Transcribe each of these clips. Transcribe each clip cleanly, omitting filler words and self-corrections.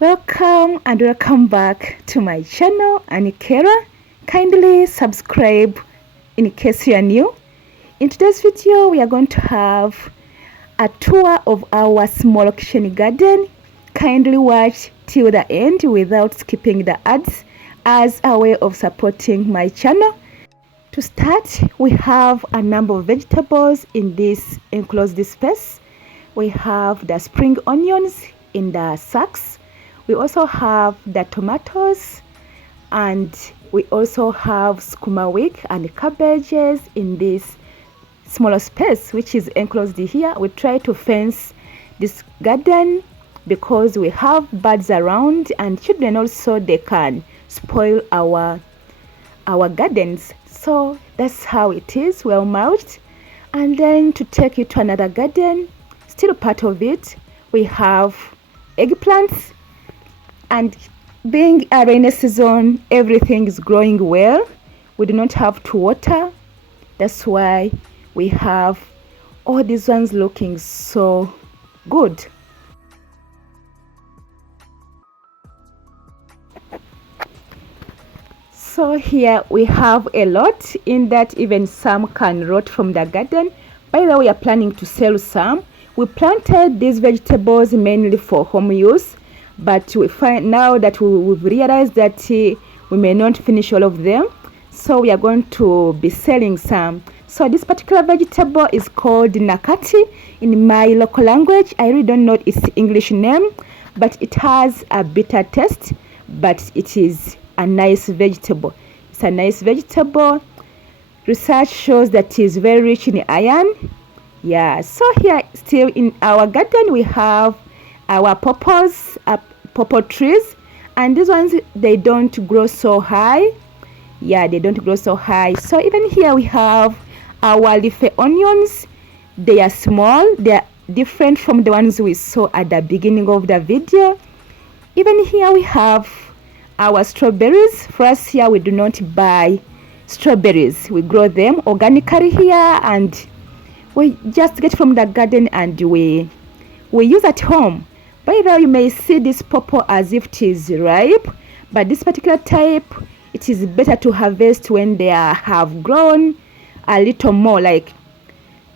Welcome back to my channel, Anikera. Kindly subscribe in case you are new. In today's video, we are going to have a tour of our small kitchen garden. Kindly watch till the end without skipping the ads as a way of supporting my channel. To start, we have a number of vegetables in this enclosed space. We have the spring onions in the sacks. We also have the tomatoes, and we also have skuma week and cabbages in this smaller space which is enclosed here. We try to fence this garden because we have birds around, and children also, they can spoil our gardens. So that's how it is, well mulched. And then to take you to another garden, still part of it, we have eggplants. And being a rainy season, everything is growing well. We do not have to water. That's why we have all these ones looking so good. So here we have a lot, in that even some can rot from the garden. By the way, we are planning to sell some. We planted these vegetables mainly for home use, but we find now that we've realized that we may not finish all of them, so we are going to be selling some. So this particular vegetable is called nakati in my local language. I really don't know its English name, but it has a bitter taste, but it is a nice vegetable. It's a nice vegetable. Research shows that it is very rich in iron. Yeah, so here still in our garden we have our pawpaws, pawpaw trees, and these ones, they don't grow so high. Yeah, they don't grow so high. So even here we have our leafy onions. They are small, they are different from the ones we saw at the beginning of the video. Even here we have our strawberries. For us here, we do not buy strawberries, we grow them organically here, and we just get from the garden and we use at home. By the way, you may see this purple as if it is ripe, but this particular type, it is better to harvest when they have grown a little more, like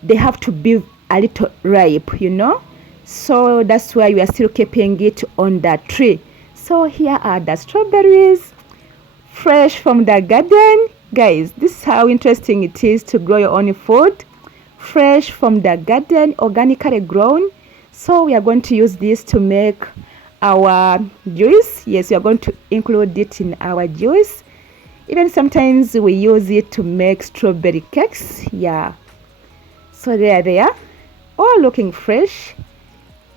they have to be a little ripe, you know. So that's why we are still keeping it on the tree. So here are the strawberries, fresh from the garden. Guys, this is how interesting it is to grow your own food, fresh from the garden, organically grown. So we are going to use this to make our juice. Yes, we are going to include it in our juice. Even sometimes we use it to make strawberry cakes. Yeah, so there they are, all looking fresh,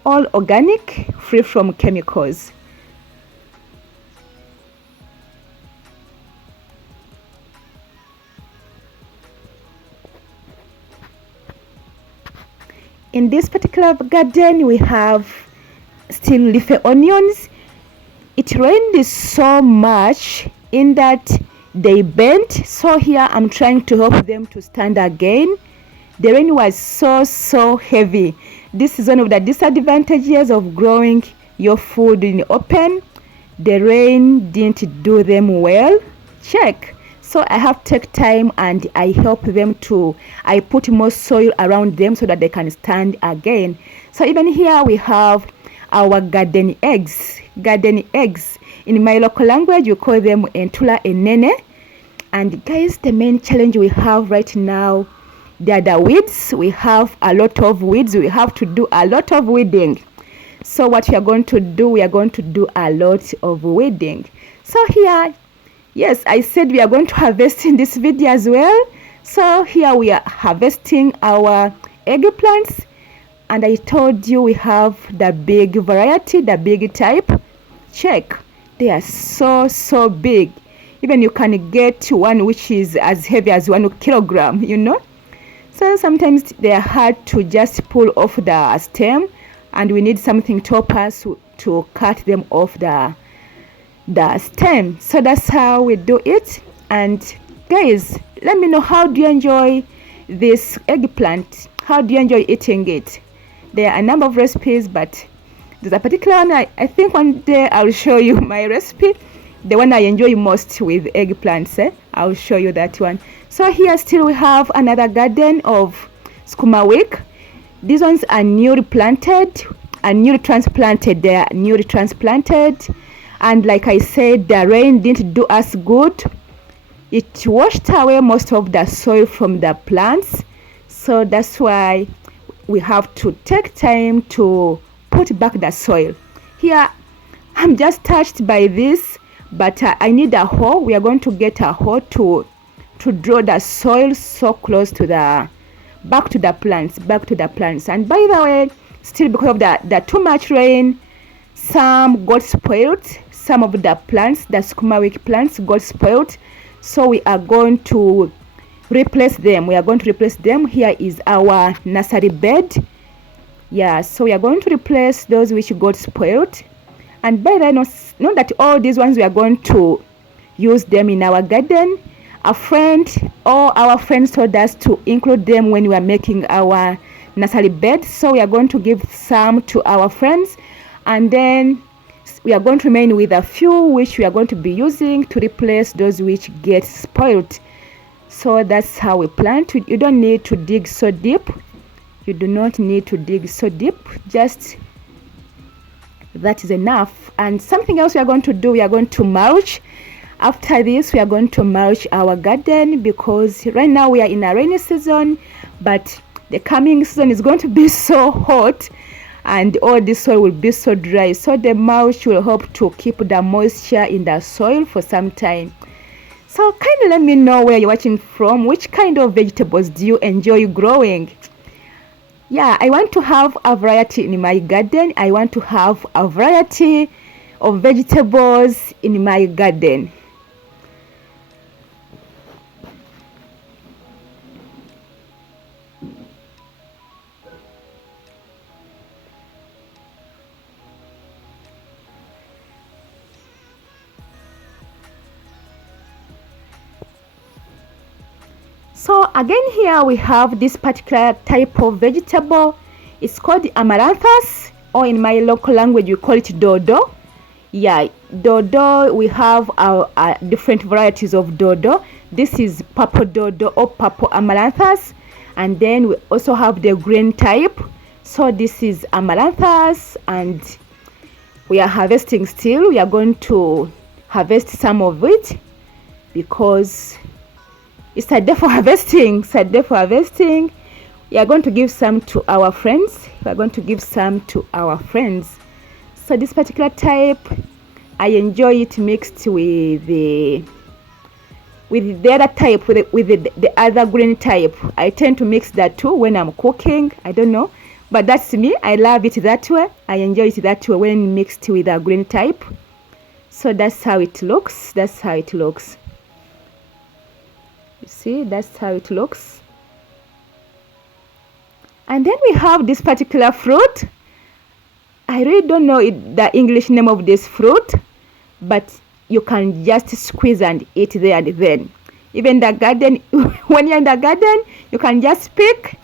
all organic, free from chemicals. In this particular garden, we have still leafy onions. It rained so much in that they bent. So here I'm trying to help them to stand again. The rain was so heavy. This is one of the disadvantages of growing your food in the open. The rain didn't do them well. Check. So I have to take time and I help them to, I put more soil around them so that they can stand again. So even here we have our garden eggs. Garden eggs. In my local language, you call them entula enene. And guys, the main challenge we have right now, they are the weeds. We have a lot of weeds. We have to do a lot of weeding. So what we are going to do, we are going to do a lot of weeding. So here, yes, I said we are going to harvest in this video as well. So here we are harvesting our eggplants, and I told you we have the big variety, the big type. Check, they are so big. Even you can get one which is as heavy as 1 kilogram, you know. So sometimes they are hard to just pull off the stem, and we need something to help us to cut them off the stem. So that's how we do it. And guys, let me know, how do you enjoy this eggplant? How do you enjoy eating it? There are a number of recipes, but There's a particular one, I think one day I'll show you my recipe, the one I enjoy most with eggplants. I'll show you that one. So here still we have another garden of skuma wick. These ones are newly planted and newly transplanted. They are newly transplanted, and like I said, the rain didn't do us good. It washed away most of the soil from the plants, so that's why we have to take time to put back the soil. Here I'm just touched by this, but I need a hoe. We are going to get a hoe to draw the soil so close to the back to the plants. And by the way, still because of the too much rain, some got spoiled. Some of the plants, the skuma wick plants, got spoiled, so we are going to replace them. Here is our nursery bed. Yeah, so we are going to replace those which got spoiled. And by the way, not that all these ones we are going to use them in our garden. A friend or our friends told us to include them when we are making our nursery bed, so we are going to give some to our friends, and then we are going to remain with a few which we are going to be using to replace those which get spoiled. So that's how we plant. You don't need to dig so deep. You do not need to dig so deep. Just that is enough. And something else we are going to do, we are going to mulch. After this, we are going to mulch our garden, because right now we are in a rainy season, but the coming season is going to be so hot and all the soil will be so dry. So the mulch will help to keep the moisture in the soil for some time. So kindly let me know where you're watching from. Which kind of vegetables do you enjoy growing? Yeah, I want to have a variety in my garden. I want to have a variety of vegetables in my garden. So again, here we have this particular type of vegetable. It's called amaranthus, or in my local language we call it dodo. Yeah, dodo, we have our different varieties of dodo. This is purple dodo or purple amaranthus, and then we also have the green type. So this is amaranthus, and we are harvesting still. We are going to harvest some of it because it's a day for harvesting. We are going to give some to our friends. So this particular type, I enjoy it mixed with the other type, with the other green type. I tend to mix that too when I'm cooking. I don't know, but that's me. I love it that way. I enjoy it that way when mixed with a green type. So that's how it looks. You see, that's how it looks. And then we have this particular fruit. I really don't know the English name of this fruit, but you can just squeeze and eat there and then. Even the garden, when you're in the garden, you can just pick,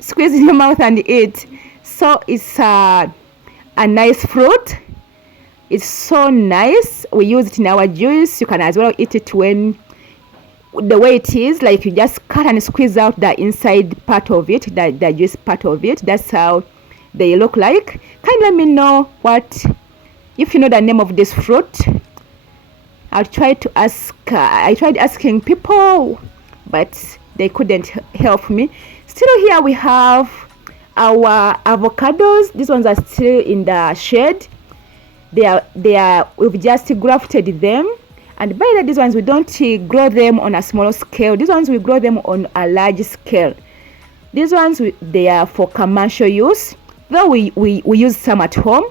squeeze in your mouth and eat. So it's a nice fruit. It's so nice. We use it in our juice. You can as well eat it when the way it is, like you just cut and squeeze out the inside part of it, the juice part of it. That's how they look like. Can you let me know if you know the name of this fruit? I tried asking people, but they couldn't help me. Still here we have our avocados. These ones are still in the shade. We've just grafted them. And by the way, these ones we don't grow them on a small scale. These ones we grow them on a large scale. These ones they are for commercial use, though we use some at home.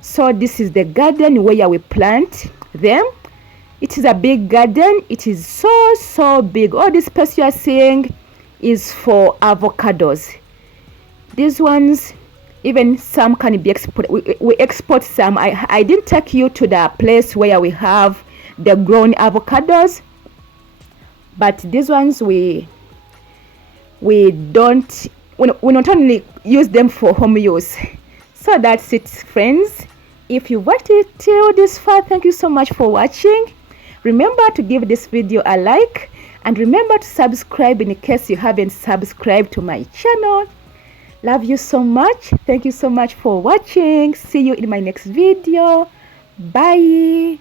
So this is the garden where we plant them. It is a big garden. It is so big. All this space you are seeing is for avocados. These ones, even some can be exported. We export some. I didn't take you to the place where we have the grown avocados, but these ones we not only use them for home use. So that's it, friends. If you watched it till this far, thank you so much for watching. Remember to give this video a like, and remember to subscribe in case you haven't subscribed to my channel. Love you so much. Thank you so much for watching. See you in my next video. Bye.